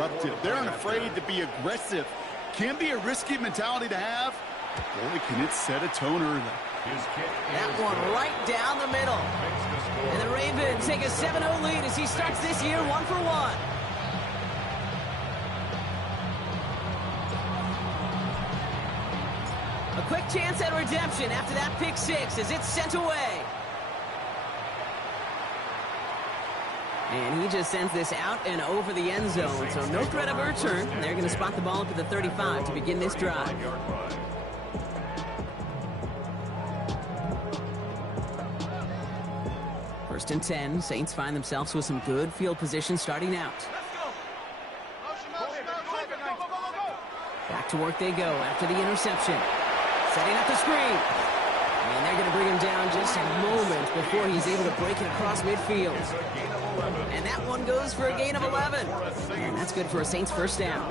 disruptive. They aren't afraid to be aggressive. Can be a risky mentality to have. Boy, can it set a tone early. That one right down the middle. And the Ravens take a 7-0 lead as he starts this year 1-for-1. A quick chance at redemption after that pick six as it's sent away. And he just sends this out and over the end zone, so no threat of a return. They're going to spot the ball up at the 35 to begin this drive. First and 10, Saints find themselves with some good field position starting out. Back to work they go after the interception. Setting up the screen. And they're going to bring him down just a moment before he's able to break it across midfield. And that one goes for a gain of 11. And that's good for a Saints first down.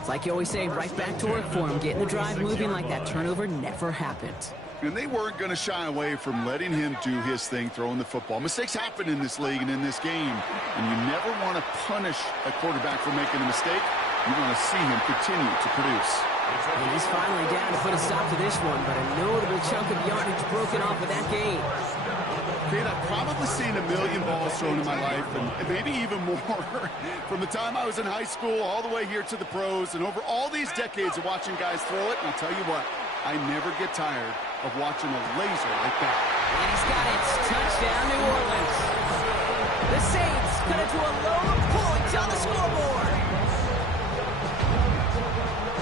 It's like you always say, right back to work for him. Getting the drive moving like that turnover never happened. And they weren't going to shy away from letting him do his thing, throwing the football. Mistakes happen in this league and in this game. And you never want to punish a quarterback for making a mistake. You want to see him continue to produce. And he's finally down to put a stop to this one, but a notable chunk of yardage broken off with that gain. Kate, I've probably seen a million balls thrown in my life, and maybe even more, from the time I was in high school all the way here to the pros, and over all these decades of watching guys throw it. And I'll tell you what, I never get tired of watching a laser like that. And he's got it. Touchdown, New Orleans. The Saints cut it to a load of points on the scoreboard.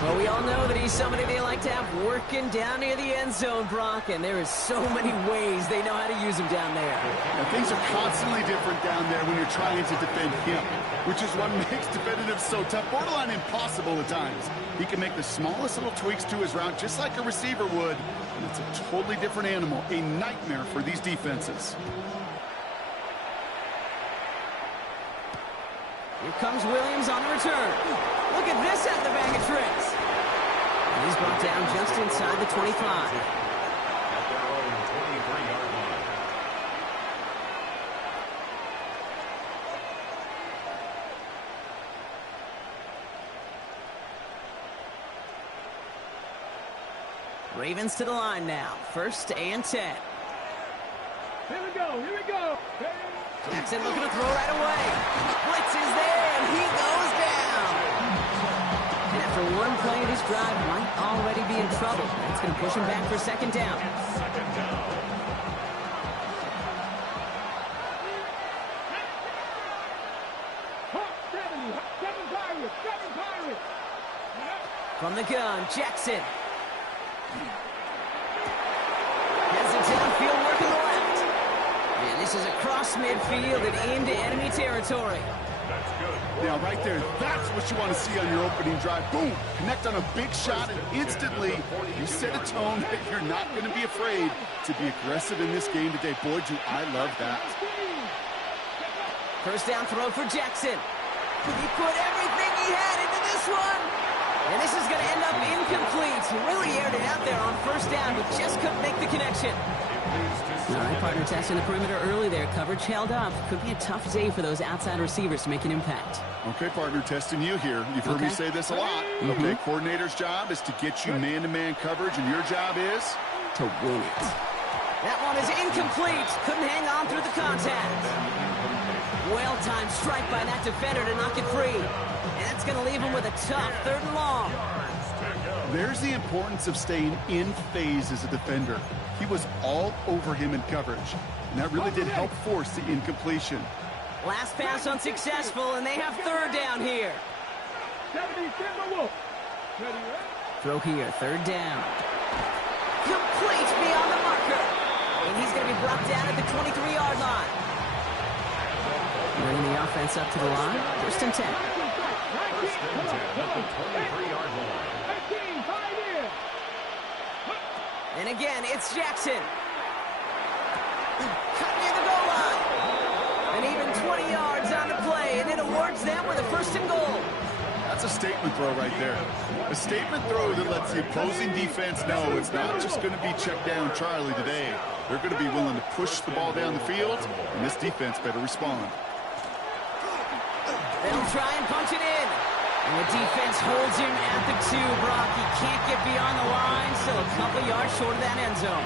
Well, we all know that he's somebody they like to have working down near the end zone, Brock, and there is so many ways they know how to use him down there. Now, things are constantly different down there when you're trying to defend him, which is what makes defending him so tough, borderline impossible at times. He can make the smallest little tweaks to his route just like a receiver would, and it's a totally different animal, a nightmare for these defenses. Here comes Williams on the return. Look at this out of the bag of tricks. And he's brought down just inside the 25. At their own 23-yard line. Ravens to the line now. First and 10. Here we go, here we go. Jackson looking to throw right away. Blitz is there, and he goes down. And after one play, this drive might already be in trouble. That's going to push him back for second down. Second down. Seven Pirates. From the gun, Jackson. Has it downfield working the left. And this is across midfield and into enemy territory. That's good. Now, right there, that's what you want to see on your opening drive. Boom! Connect on a big shot, and instantly you set a tone that you're not going to be afraid to be aggressive in this game today. Boy, do I love that. First down throw for Jackson. He put everything he had into this one. And this is going to end up incomplete. He really aired it out there on first down, but just couldn't make the connection. All right, partner testing the perimeter early there. Coverage held up. Could be a tough day for those outside receivers to make an impact. Okay, partner, testing you here. You've heard me say this a lot. Okay, coordinator's job is to get you man-to-man coverage, and your job is to win it. That one is incomplete. Couldn't hang on through the contact. Well-timed strike by that defender to knock it free. And that's going to leave him with a tough third and long. There's the importance of staying in phase as a defender. He was all over him in coverage, and that really did help force the incompletion. Last pass unsuccessful, and they have third down here. Throw here, third down. Complete beyond the marker. And he's going to be brought down at the 23-yard line. Bringing the offense up to the line. First and 10. First and 10 at the 23-yard line. And again, it's Jackson. Cut near the goal line. And even 20 yards on the play, and it awards them with a first and goal. That's a statement throw right there. A statement throw that lets the opposing defense know it's not just going to be check down Charlie today. They're going to be willing to push the ball down the field, and this defense better respond. They'll try and punch it in. And the defense holds him at the 2, Brock. He can't get beyond the line, so a couple yards short of that end zone.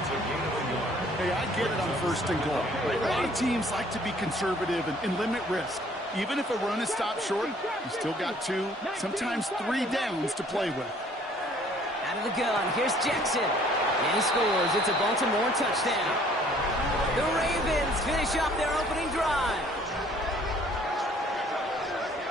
Hey, I get it on 1st and goal. Right? A lot of teams like to be conservative and limit risk. Even if a run is stopped short, you still got 2, sometimes 3 downs to play with. Out of the gun, here's Jackson. And he scores. It's a Baltimore touchdown. The Ravens finish off their opening drive.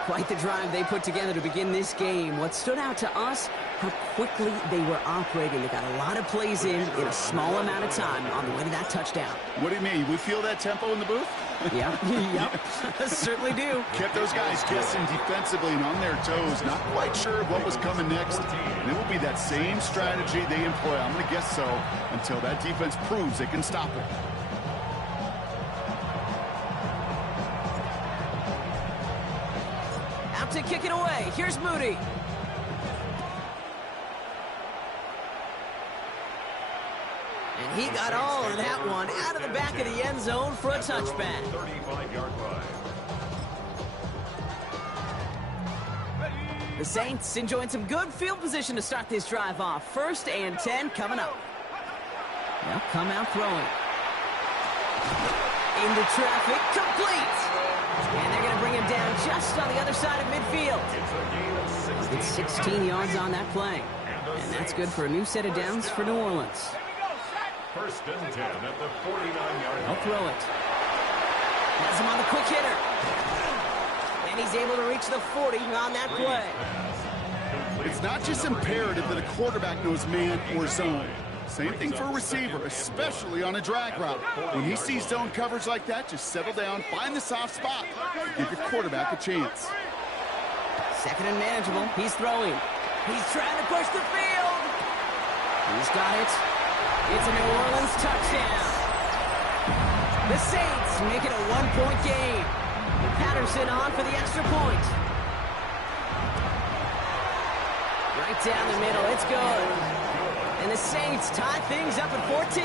Quite the drive they put together to begin this game. What stood out to us, how quickly they were operating. They got a lot of plays in a small amount of time on the way to that touchdown. What do you mean? We feel that tempo in the booth? Yeah, yep, certainly do. Kept those guys guessing defensively and on their toes, not quite sure of what was coming next. And it will be that same strategy they employ, I'm going to guess so, until that defense proves they can stop it. Out to kick it away. Here's Moody. And he got all of that one out of the back of the end zone for a touchback. 35-yard line. The Saints enjoying some good field position to start this drive off. 1st and 10 coming up. They'll come out throwing. Into traffic, complete. And they're going to bring him down just on the other side of midfield. It's 16 yards on that play. And that's good for a new set of downs for New Orleans. 1st and 10 at the 49-yard line. I'll throw it. Has him on the quick hitter. And he's able to reach the 40 on that play. It's not just imperative that a quarterback knows man or zone. Same thing for a receiver, especially on a drag route. When he sees zone coverage like that, just settle down, find the soft spot. Give your quarterback a chance. 2nd and manageable. He's throwing. He's trying to push the field. He's got it. It's a New Orleans touchdown. The Saints make it a 1-point game. Patterson on for the extra point. Right down the middle. It's good. And the Saints tie things up at 14.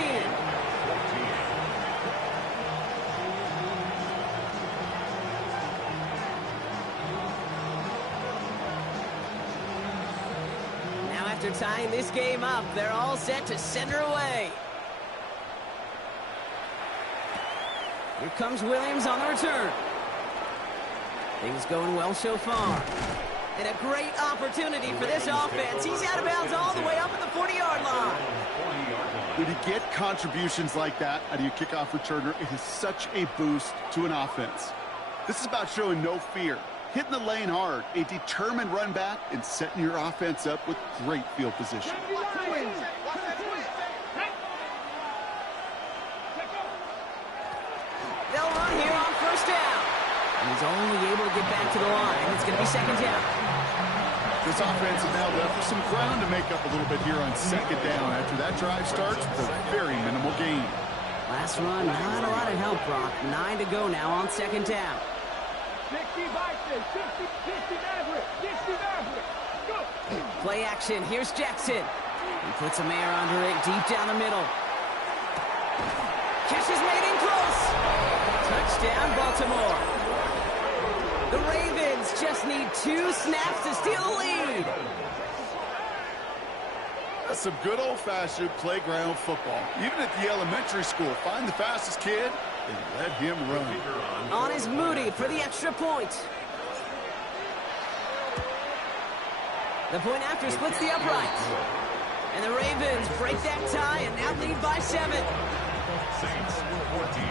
Now after tying this game up, they're all set to send her away. Here comes Williams on the return. Things going well so far. And a great opportunity for this offense. He's out of bounds all the way up at the 40-yard line. When you get contributions like that out of your kickoff returner, it is such a boost to an offense. This is about showing no fear, hitting the lane hard, a determined run back, and setting your offense up with great field position. They'll run here on 1st down. And he's only able to get back to the line. It's going to be 2nd down. This offense is now left with some ground to make up a little bit here on 2nd down. After that drive starts, it's a very minimal gain. Last run, not a lot of help, Brock. 9 to go now on 2nd down. 60 Vikings, 60 Maverick, 60 Maverick. Go! Play action. Here's Jackson. He puts a mare under it deep down the middle. Catch is made in close. Touchdown, Baltimore. The Ravens just need 2 snaps to steal the lead. That's some good old-fashioned playground football. Even at the elementary school, find the fastest kid and let him run. On is Moody for the extra point. The point after splits the uprights. And the Ravens break that tie and now lead by 7. Saints 14.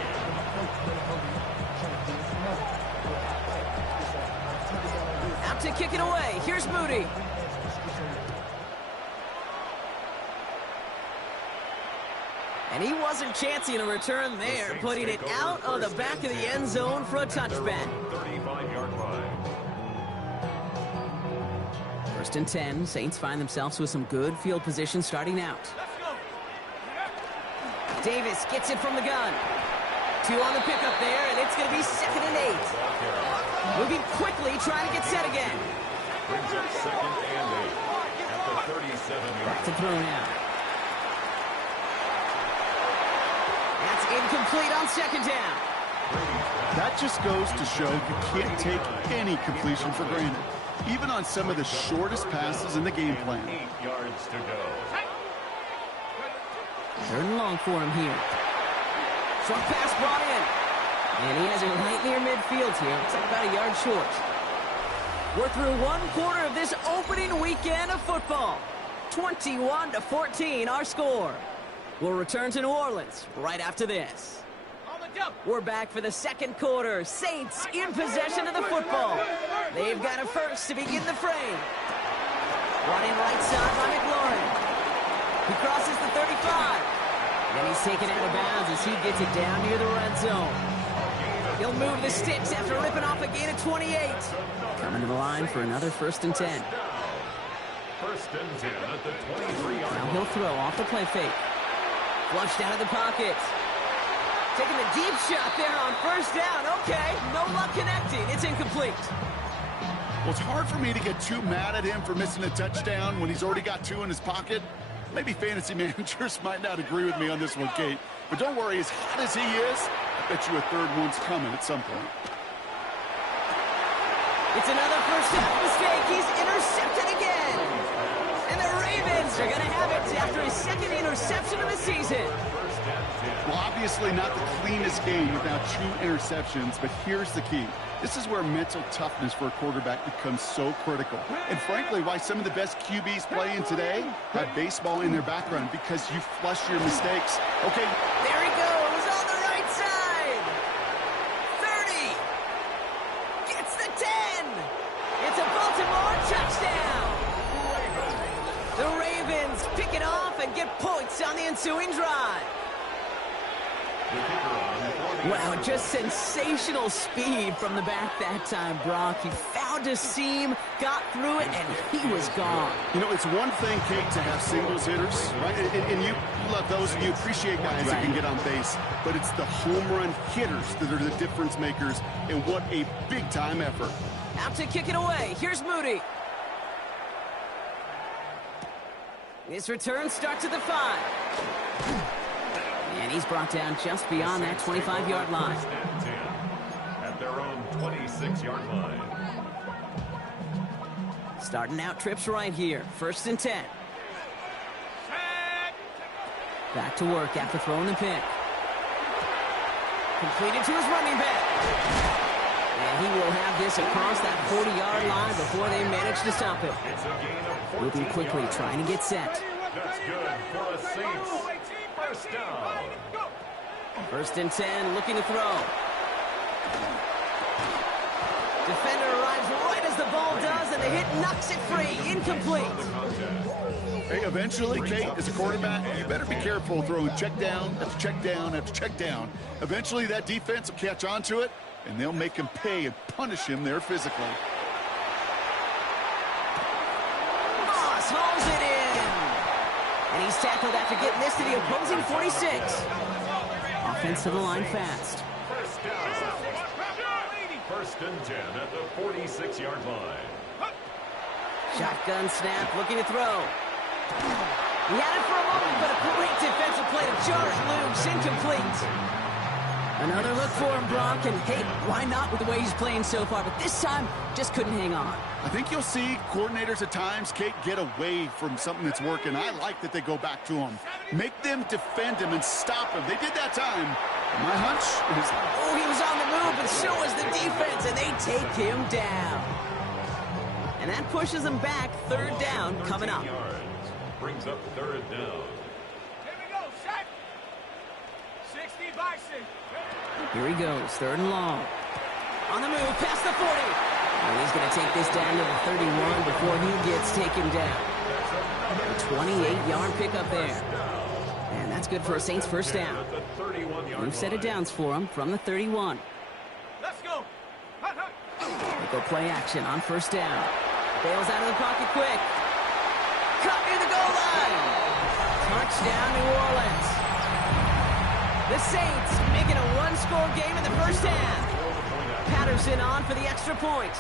Out to kick it away. Here's Moody. And he wasn't chancing a return there, putting it out of the back of the end zone for a touchback. 35-yard line. 1st and 10. Saints find themselves with some good field position starting out. Davis gets it from the gun. 2 on the pickup there, and it's going to be 2nd and 8. Moving quickly, trying to get set again. Brings up 2nd and 8 at the 37-yard Back to throw now. That's incomplete on 2nd down. That just goes to show you can't take any completion for granted. even on some of the shortest passes in the game plan. 8 yards to go. 3rd and long for him here. Short pass brought in. And he has it right near midfield here. Looks like about a yard short. We're through 1 quarter of this opening weekend of football. 21-14 our score. We'll return to New Orleans right after this. We're back for the 2nd quarter. Saints in possession of the football. They've got a first to begin the frame. Running right side by McLaurin. He crosses the 35. Then he's taken out of bounds as he gets it down near the red zone. He'll move the sticks after ripping off a gain of 28. Coming to the line for another 1st and 10. 1st and 10 at the 23-yard Now line. he'll throw off the play fake. Flushed out of the pocket. Taking the deep shot there on 1st down. Okay, no luck connecting. It's incomplete. Well, it's hard for me to get too mad at him for missing a touchdown when he's already got 2 in his pocket. Maybe fantasy managers might not agree with me on this one, Kate. But don't worry, as hot as he is, I bet you a 3rd one's coming at some point. It's another 1st half mistake. He's intercepted again. And the Ravens are going to have it after his 2nd interception of the season. Well, obviously not the cleanest game without 2 interceptions, but here's the key. This is where mental toughness for a quarterback becomes so critical. And frankly, why some of the best QBs playing today have baseball in their background, because you flush your mistakes. Okay. There he goes on the right side. 30. Gets the 10. It's a Baltimore touchdown. The Ravens pick it off and get points on the ensuing drive. Wow, just sensational speed from the back that time, Brock. He found a seam, got through it, and he was gone. You know, it's one thing, Kate, to have singles hitters, right? And you love those, and you appreciate guys that can get on base. But it's the home run hitters that are the difference makers, and what a big-time effort. Out to kick it away. Here's Moody. This return starts at the 5. And he's brought down just beyond that 25-yard line. At their own 26-yard line. Starting out trips right here. 1st and 10. Back to work after throwing the pick. Completed to his running back. And he will have this across that 40-yard line before they manage to stop it. Moving quickly, trying to get set. That's good for the Saints. 1st down. 1st and 10, looking to throw. Defender arrives right as the ball does, and the hit knocks it free. Incomplete. Hey, eventually, Kate, as a quarterback, you better be careful throwing check down after check down after check down. Eventually, that defense will catch on to it, and they'll make him pay and punish him there physically. Moss hauls it in. And he's tackled after getting this to the opposing 46. Offensive line fast. 1st down. 1st and 10 at the 46-yard line. Shotgun snap, looking to throw. He had it for a moment, but a great defensive play to jar it loose. Incomplete. Another look for him, Brock, and hey, why not with the way he's playing so far? But this time, just couldn't hang on. I think you'll see coordinators at times, Kate, get away from something that's working. I like that they go back to him. Make them defend him and stop him. They did that time. My hunch is... Oh, he was on the move, but so was the defense, and they take him down. And that pushes him back. 3rd down coming up. Brings up 3rd down. Here we go, set. 60 by 6. Here he goes, 3rd and long. On the move, past the 40. And he's going to take this down to the 31 before he gets taken down. A 28-yard pickup there. And that's good for a Saints 1st down. We've set it downs for him from the 31. Let's go. They go play action on 1st down. Bails out of the pocket quick. Caught near the goal line. Touchdown, New Orleans. The Saints making a one-score game in the 1st half. Patterson on for the extra point.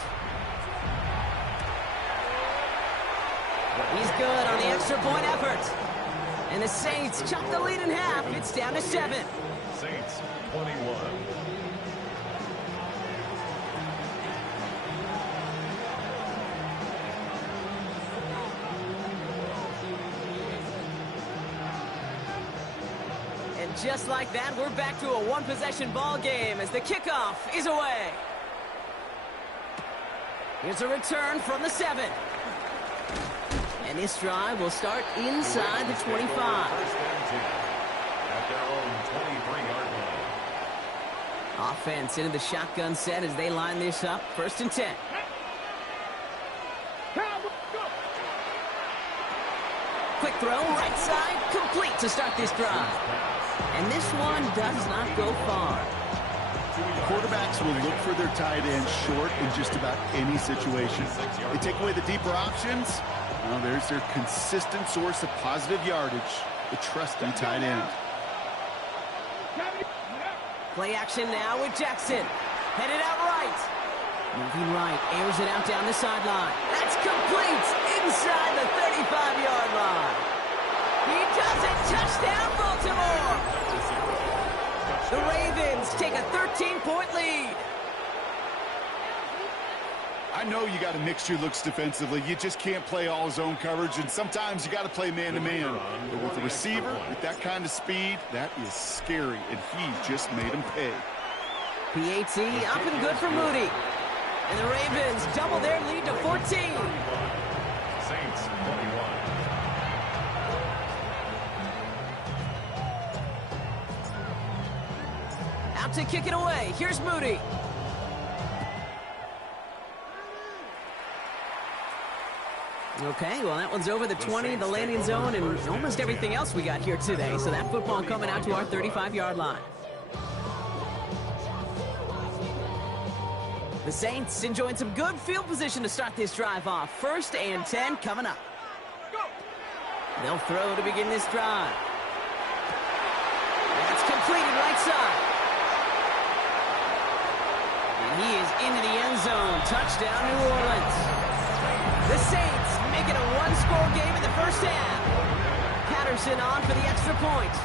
He's good on the extra point effort. And the Saints chop the lead in half. It's down to 7. Saints 21. just like that, we're back to a one-possession ball game as the kickoff is away. Here's a return from the 7. And this drive will start inside the 25. First and 10 at their own 23-yard line. Offense into the shotgun set as they line this up. First and 10. Quick throw, right side, complete to start this drive. And this one does not go far. Quarterbacks will look for their tight end short in just about any situation. They take away the deeper options. Well, there's their consistent source of positive yardage, the trusty tight end. Play action now with Jackson. Headed out right. Moving right, airs it out down the sideline. That's complete inside the 35-yard line. He does it. Touchdown, Baltimore. The Ravens take a 13-point lead. I know you got to mix your looks defensively. You just can't play all zone coverage, and sometimes you got to play man-to-man. But with a receiver with that kind of speed, that is scary, and he just made him pay. PAT up and good for Moody. And the Ravens double their lead to 14. Saints 21. Out to kick it away. Here's Moody. Okay, well, that one's over the 20, the landing zone, and almost everything else we got here today. So that football coming out to our 35-yard line. The Saints enjoying some good field position to start this drive off. First and 10 coming up. They'll throw to begin this drive. That's completed right side. And he is into the end zone. Touchdown, New Orleans. The Saints make it a one-score game in the first half. Patterson on for the extra point.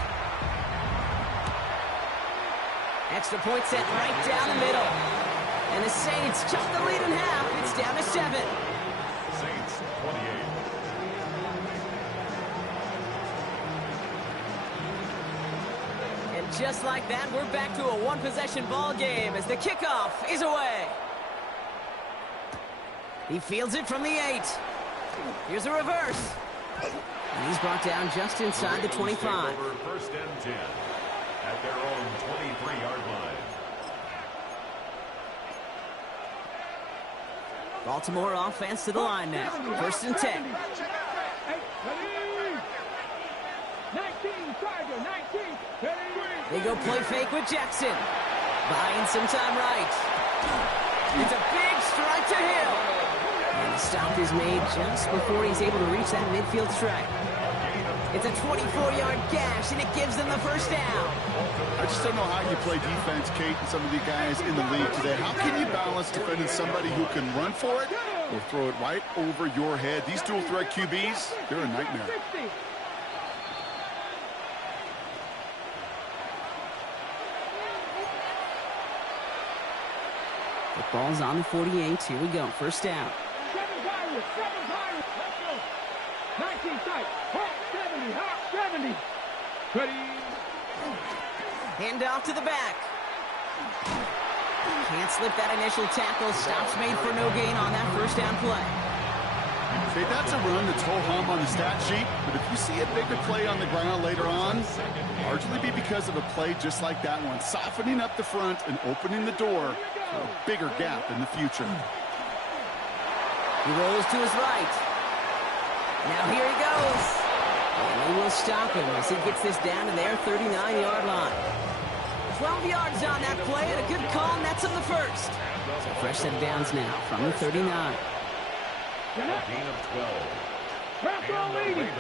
Extra point set right down the middle. And the Saints chop the lead in half. It's down to 7. Saints 28. And just like that, we're back to a one-possession ball game as the kickoff is away. He fields it from the 8. Here's a reverse. And he's brought down just inside the 25. Over first and 10 at their own 23-yard line. Baltimore offense to the line now. First and 10. 19, Tiger, 19. They go play fake with Jackson. Buying some time right. It's a big strike to Hill. And the stop is made just before he's able to reach that midfield strike. It's a 24-yard gash, and it gives them the first down. I just don't know how you play defense, Kate, and some of the guys in the league today. How can you balance defending somebody who can run for it or throw it right over your head? These dual threat QBs, they're a nightmare. The ball's on the 48. Here we go. First down. 7 Pirates. Let's go. 19 tight. Hawk 70. Ready. Hand off to the back. Can't slip that initial tackle. Stops made for no gain on that first down play. Okay, that's a run that's ho-hum on the stat sheet, but if you see a bigger play on the ground later on, largely be because of a play just like that one, softening up the front and opening the door for a bigger gap in the future. He rolls to his right. Now here he goes. And they will stop him as he gets this down to their 39-yard line. 12 yards on that play and a good call, and that's on the first. So fresh set of downs now from the 39. A gain of 12. And the Ravens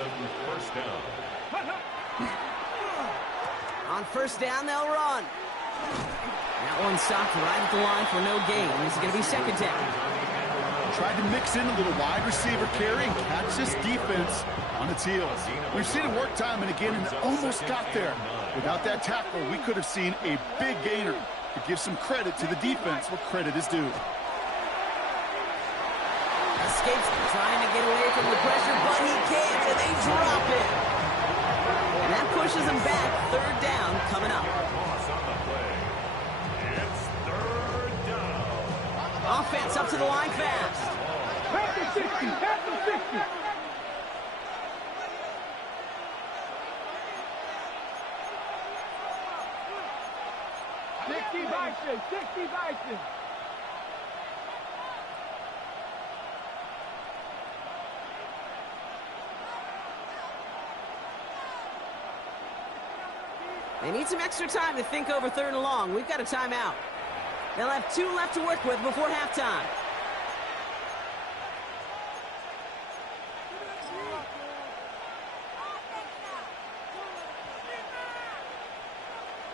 first down. On first down, they'll run. That one stopped right at the line for no gain. This is going to be second down. Tried to mix in a little wide receiver carry and catch this defense on its heels. We've seen it work time and again, and it almost got there. Without that tackle, we could have seen a big gainer. To give some credit to the defense where credit is due. Escapes trying to get away from the pressure, but he can't, and they drop it. And that push pushes them back. Third down coming up. Loss on the play. It's third down. Offense up to the line fast. Pass the 60. Pass the 60. 60 Bison. 60 Bison. They need some extra time to think over third and long. We've got a timeout. They'll have 2 left to work with before halftime.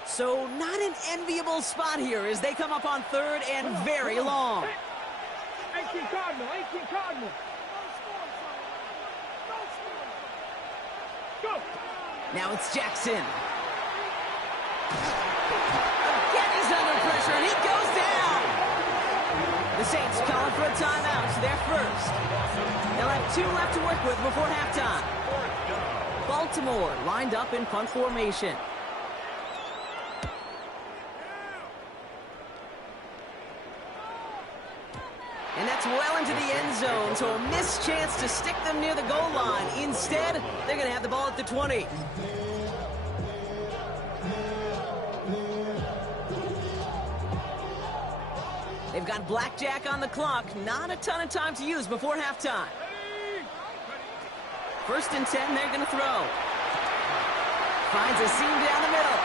So not an enviable spot here as they come up on third and very long. 18 Cardinal. 18 Cardinal. Go. Now it's Jackson. Again, he's under pressure, and he goes down. The Saints calling for a timeout. They're first. They'll have 2 left to work with before halftime. Baltimore lined up in punt formation. And that's well into the end zone, so a missed chance to stick them near the goal line. Instead, they're going to have the ball at the 20. They've got blackjack on the clock. Not a ton of time to use before halftime. First and 10, they're going to throw. Finds a seam down the middle.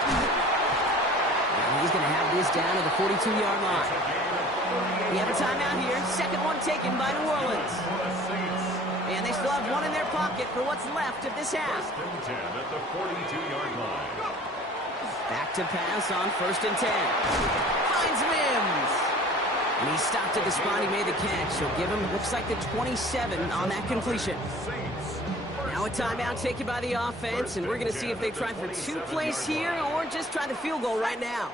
And he's going to have this down to the 42-yard line. We have a timeout here. Second one taken by New Orleans. And they still have 1 in their pocket for what's left of this half. First and 10 at the 42-yard line. Back to pass on first and 10. Finds Mims. And he stopped at the spot he made the catch. So give him, looks like the 27 on that completion. Now a timeout taken by the offense, and we're going to see if they try for 2 plays here or just try the field goal right now.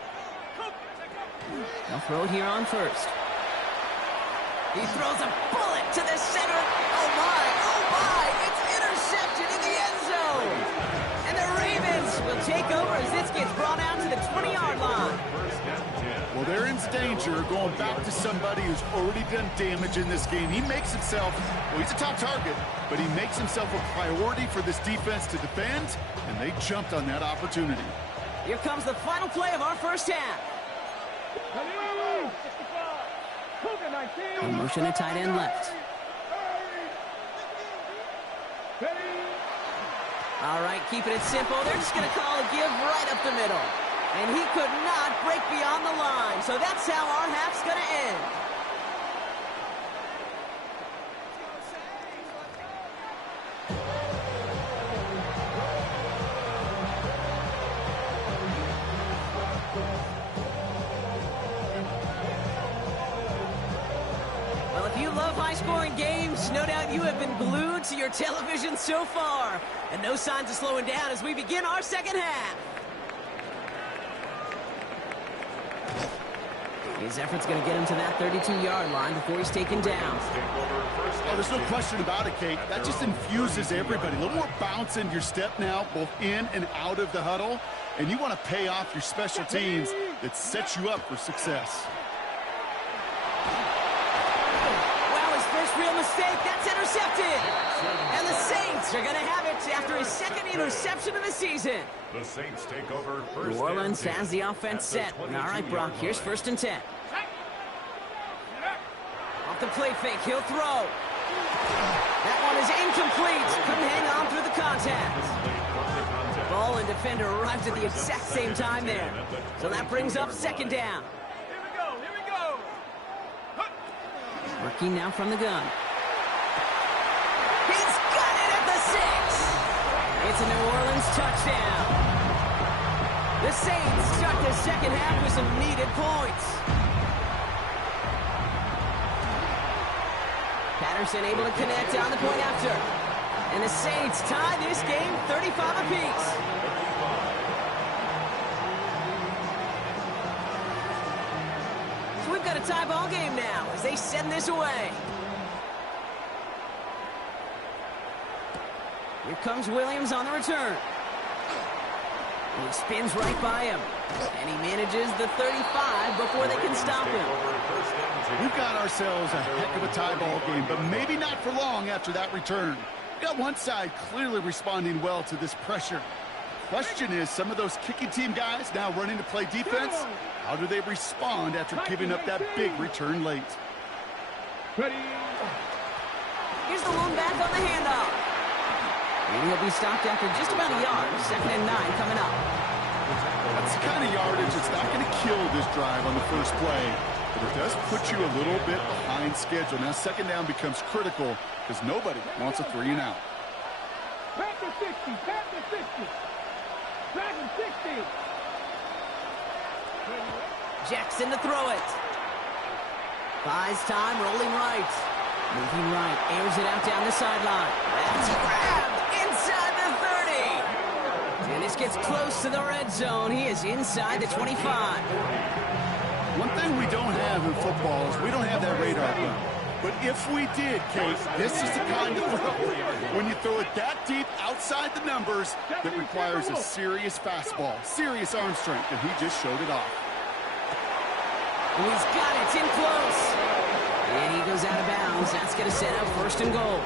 They'll throw it here on first. He throws a bullet to the center. Oh my, it's intercepted in the end zone. And the Ravens will take over as this gets brought out to the 20-yard line. Well, they're in danger going back to somebody who's already done damage in this game. He makes himself, well, he's a top target, but he makes himself a priority for this defense to defend, and they jumped on that opportunity. Here comes the final play of our first half. A motion at tight end left. All right, keeping it simple. They're just going to call a give right up the middle. And he could not break beyond the line. So that's how our half's going to end. Well, if you love high-scoring games, no doubt you have been glued to your television so far. And no signs of slowing down as we begin our second half. His effort's going to get him to that 32-yard line before he's taken down. Oh, there's no question about it, Kate. That just infuses everybody. A little more bounce in your step now, both in and out of the huddle. And you want to pay off your special teams that sets you up for success. Well, his first real mistake, that's intercepted. And the Saints are going to have it after his second interception of the season. The Saints take over first. New Orleans has the offense set. All right, Brock, here's first and 10. Off the play fake, he'll throw. That one is incomplete. Couldn't hang on through the contact. Ball and defender arrived at the exact same time there. So that brings up second down. Here we go. Working now from the gun. He's got it at the 6. It's a New Orleans touchdown. The Saints start the second half with some needed points. Patterson able to connect on the point after. And the Saints tie this game 35 apiece. So we've got a tie ball game now as they send this away. Here comes Williams on the return. He spins right by him. And he manages the 35 before they can stop him. We've got ourselves a heck of a tie ball game, but maybe not for long after that return. We got one side clearly responding well to this pressure. Question is, some of those kicking team guys now running to play defense, how do they respond after giving up that big return late? Ready. Here's the lone back on the handoff. And he'll be stopped after just about a yard. 2nd and 9 coming up. That's the kind of yardage that's not going to kill this drive on the first play, but it does put you a little bit behind schedule. Now 2nd down becomes critical because nobody wants a 3 and out. Back to 60. Back to 60. Back to 60. Jackson to throw it. Buys time, rolling right. Moving right, airs it out down the sideline. That's grabbed inside the 30. And this gets close to the red zone. He is inside the 25. One thing we don't have in football is we don't have that radar gun. But if we did, Kate, this is the kind of throw when you throw it that deep outside the numbers that requires a serious fastball, serious arm strength, and he just showed it off. And he's got it. It's in close. And he goes out of bounds. That's going to set up 1st and goal.